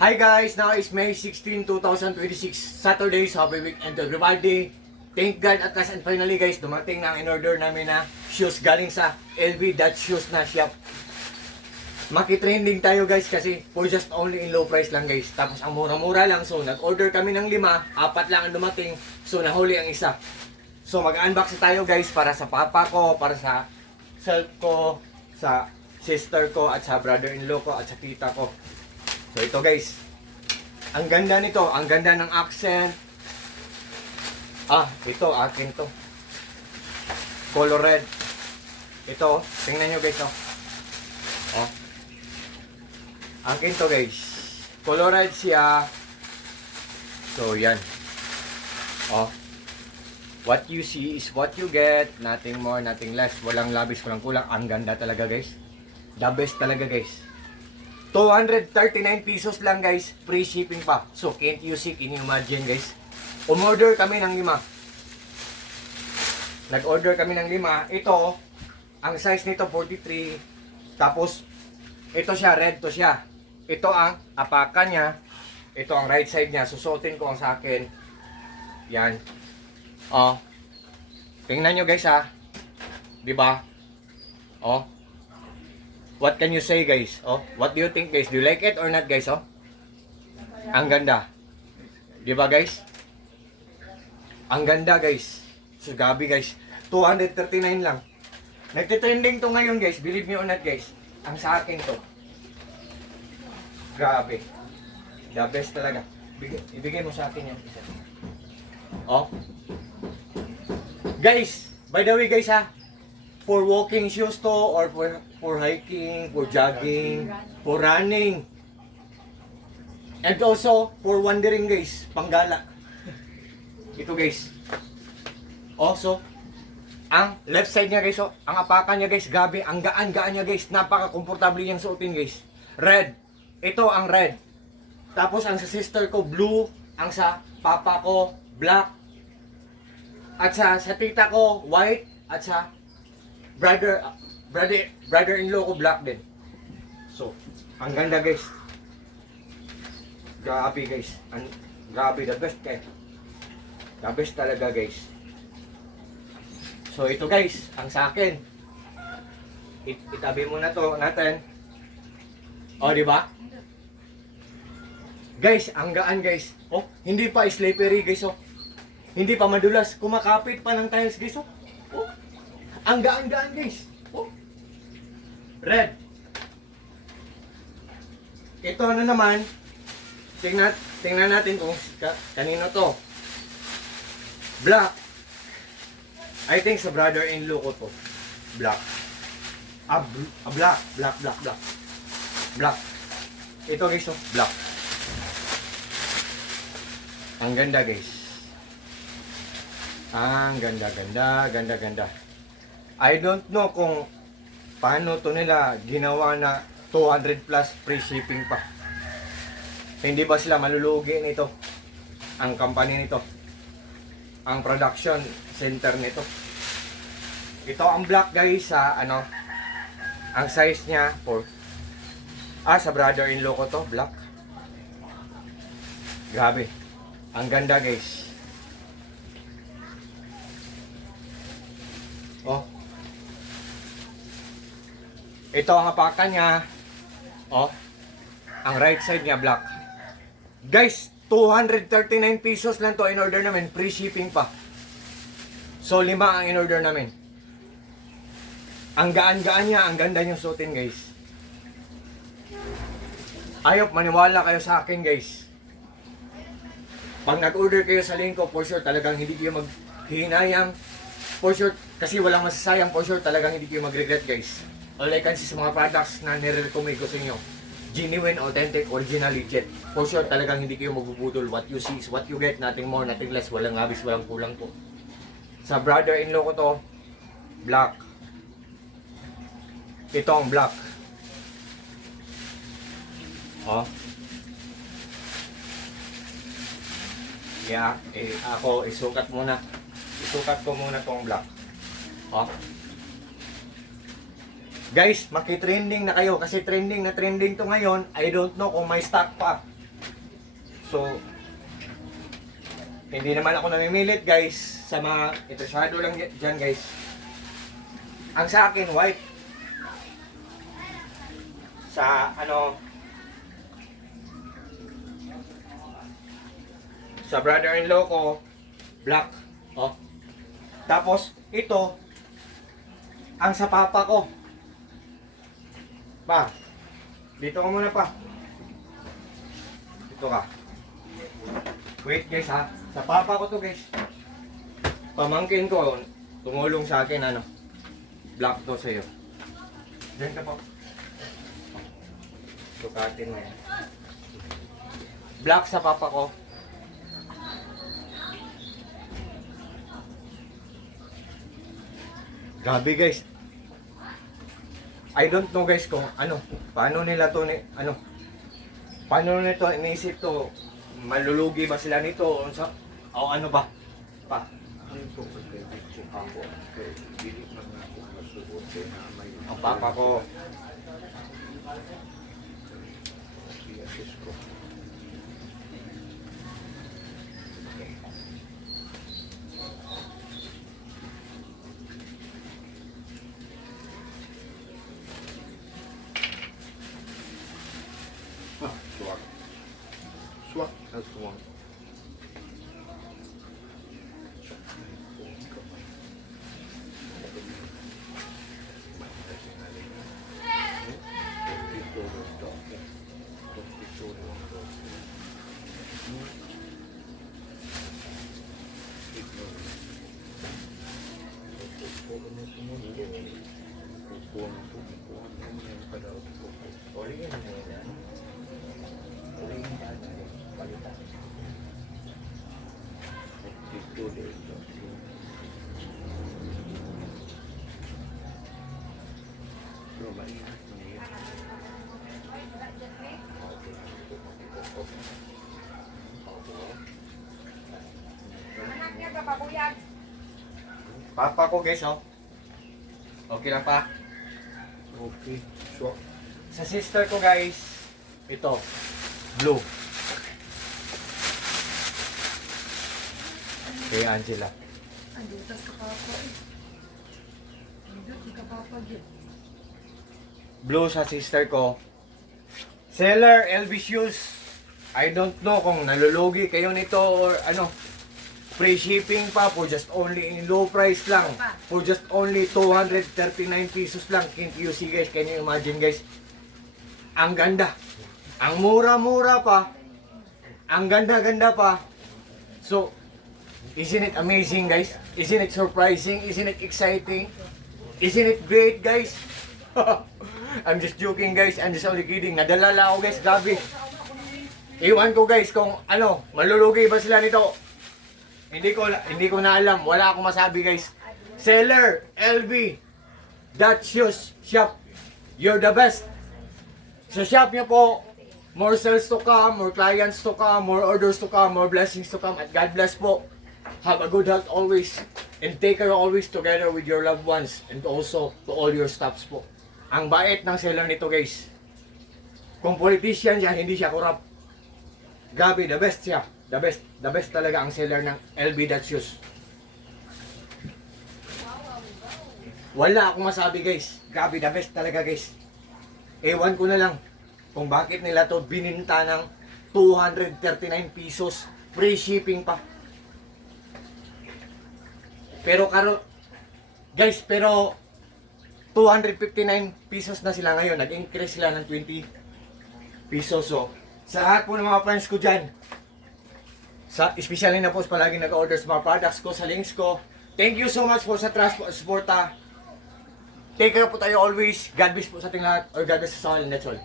Hi guys, now is May 16, 2026, Saturday, so happy weekend to everybody. Thank God at last and finally guys, dumating na ang in-order namin na shoes galing sa LV That Shoes na shop. Maki-trending tayo guys kasi for just only in low price lang guys. Tapos ang mura-mura lang, so nag-order kami ng 5, 4 lang ang dumating, so nahuli ang isa. So mag-unbox tayo guys para sa papa ko, para sa self ko, sa sister ko, at sa brother-in-law ko, at sa tita ko. So ito guys, ang ganda nito, ang ganda ng accent. Ito akin to. Color red. Ito, tingnan nyo guys akin to guys. Color red siya. So yan. What you see is what you get. Nothing more, nothing less. Walang labis, walang kulang. Ang ganda talaga guys. The best talaga guys. 239 pesos lang guys, free shipping pa. So can't you see, can you imagine guys? Umorder kami ng 5. Nag-order kami ng 5. Ito, ang size nito 43. Tapos, ito siya, red to siya. Ito ang apakan niya. Ito ang right side niya. Susuotin ko ang sa akin. Yan. Tingnan nyo guys diba? What can you say guys? What do you think guys? Do you like it or not guys? Ang ganda. Di ba guys? Ang ganda guys. So gabi guys. 239 lang. Nagtitrending to ngayon guys. Believe me or not guys. Ang sa akin to. Grabe. The best talaga. Ibigay mo sa akin yan. Guys. By the way guys for walking shoes to or for hiking, for jogging, for running. And also for wandering guys, panggala. Ito guys. Also, ang left side niya guys, ang apakan niya guys, gabi, ang gaan-gaan niya guys, napaka-komportable niyang suotin guys. Red. Ito ang red. Tapos ang sa sister ko blue, ang sa papa ko black. At sa tita ko white, at sa brother-in-law ko black din. So, ang ganda guys. Grabe guys. Grabe, the best guys. The best talaga guys. So, ito guys, ang sa akin. Itabi muna to natin. Di ba? Guys, ang gaan guys. Hindi pa slippery guys Hindi pa madulas. Kumakapit pa ng tiles guys ang gaan-gaan guys. Red. Ito naman. Tingnan natin kung kanino to. Black. I think sa brother-in-law ko to. Black. Black. Black. Ito guys black. Ang ganda guys. Ang ganda. I don't know kung paano to nila ginawa na 200 plus free shipping pa. Hindi ba sila malulugi nito? Ang company nito. Ang production center nito. Ito ang black guys ang size niya sa brother-in-law ko to, black. Grabe. Ang ganda guys. Ito ang apakan niya. Ang right side niya black. Guys, 239 pesos lang to in order namin, free shipping pa. So 5 ang in order namin. Ang gaan-gaan niya, ang ganda niyong suotin guys. Ayop, maniwala kayo sa akin guys. Pag nag-order kayo sa link ko, for sure talagang hindi kayo maghihinayang. For sure, kasi walang masasayang, for sure talagang hindi kayo mag-regret guys. All I can see sa mga products na nire-recommend ko sa inyo, genuine, authentic, original, legit. For sure talagang hindi kayo magbubudol. What you see is what you get, nothing more, nothing less. Walang habis, walang kulang po. Sa brother-in-law ko to, black. Ito ang black. Ako isukat ko muna tong black. Guys, makitrending na kayo kasi trending na trending to ngayon. I don't know kung may stock pa. So, hindi naman ako namimilit guys sa mga interesado lang dyan guys. Ang sa akin, white. Sa sa brother-in-law ko, black. Oh. Tapos, ito, ang sa papa ko. Pa, dito ka muna pa. Dito ka. Wait guys ha. Sa papa ko to guys. Pamangkin ko, tumulong sa akin black to sa'yo. Diyan ka pa. Sukatin mo yan. Black sa papa ko. Grabe guys. I don't know guys kung paano nila to paano nito iniisip to, malulugi ba sila nito o ano ba? Pa. Ang papa ko. Swak, that's the one. Papa ko guys Okay lang pa. Okay, swak. Sa sister ko guys, ito, blue. Kay Angela. Andutas ka papa eh. Andut ka papa gid. Blue sa sister ko. Seller, LB Shoes. I don't know kung nalulugi kayo nito or free shipping pa for just only in low price lang. For just only 239 pesos lang. Can't you see guys? Can you imagine guys? Ang ganda. Ang mura-mura pa. Ang ganda-ganda pa. So, isn't it amazing guys? Isn't it surprising? Isn't it exciting? Isn't it great guys? I'm just joking guys. I'm just only kidding. Nadalala ako guys. Grabe. Iwan ko guys kung malulugi ba sila nito. Hindi ko na alam. Wala akong masabi guys. Seller, LB, That Shoes Shop. You're the best. Sa shop niyo po, more sales to come, more clients to come, more orders to come, more blessings to come. At God bless po. Have a good health always. And take care always together with your loved ones. And also to all your staffs po. Ang bait ng seller nito guys. Kung politician siya, hindi siya corrupt. Grabe, the best siya. The best talaga ang seller ng LB That Shoes. Wala akong masabi guys. Grabe, the best talaga guys. Ewan ko na lang kung bakit nila to bininta ng 239 pesos. Free shipping pa. Pero guys, 259 pesos na sila ngayon. Nag-increase sila ng 20 pesos. So, sa lahat po ng mga friends ko dyan, especially na po palagi nag-order sa mga products ko, sa links ko. Thank you so much po sa trust po, support. Take care po tayo always. God bless po sa ating lahat. Or God bless us all. And that's all.